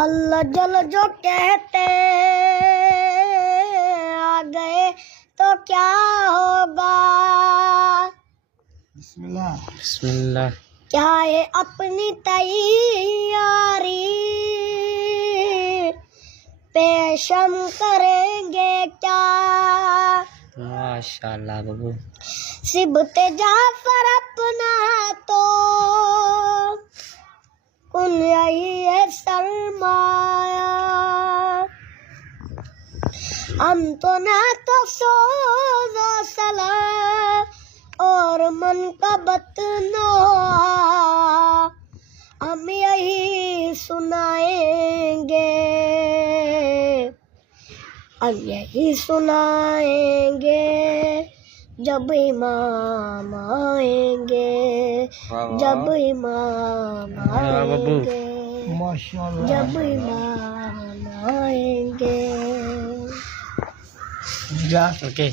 अल्लाह जल जो कहते आ गए तो क्या होगा। बिस्मिल्लाह बिस्मिल्लाह। क्या ये अपनी तैयारी पेशम करेंगे क्या। माशाल्लाह बाबू। सिबते जाफर अपना तो कुल यही है सरमाया। हम तो ना तो सोज़ो सला और मन का बतना हम यही सुनाएंगे। हम यही सुनाएंगे जब इमाम आएंगे। जब इमाम आएंगे। माशाल्लाह जब इमाम आएंगे। जा ओके।